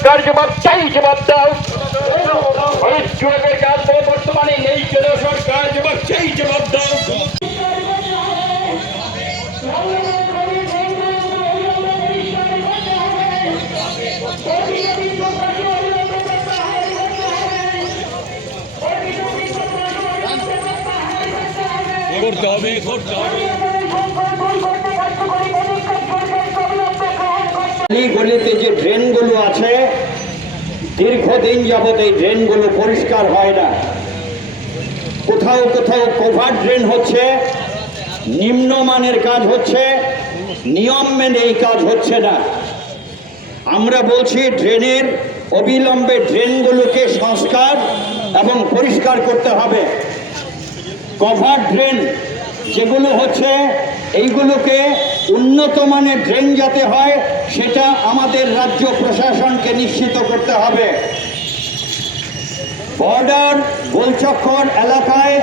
সরকার জবাব চাই, জবাব দাও। শহীদ যুবকের কাজ বর্তমানে নেই কেন সরকার জবাব চাই, জবাব দাও। করতে হবে, করতে হবে। গলিতে যে ড্রেনগুলো আছে দীর্ঘদিন যাবত এই ড্রেনগুলো পরিষ্কার হয় না। কোথাও কোথাও কভার ড্রেন হচ্ছে, নিম্নমানের কাজ হচ্ছে, নিয়ম মেনে এই কাজ হচ্ছে না। আমরা বলছি ড্রেনের অবিলম্বে ড্রেনগুলোকে সংস্কার এবং পরিষ্কার করতে হবে। কভার ড্রেন যেগুলো হচ্ছে এইগুলোকে উন্নত মানের ড্রেন যাতে হয় সেটা আমাদের রাজ্য প্রশাসনকে নিশ্চিত করতে হবে। বর্ডার গোলচক্কর এলাকায়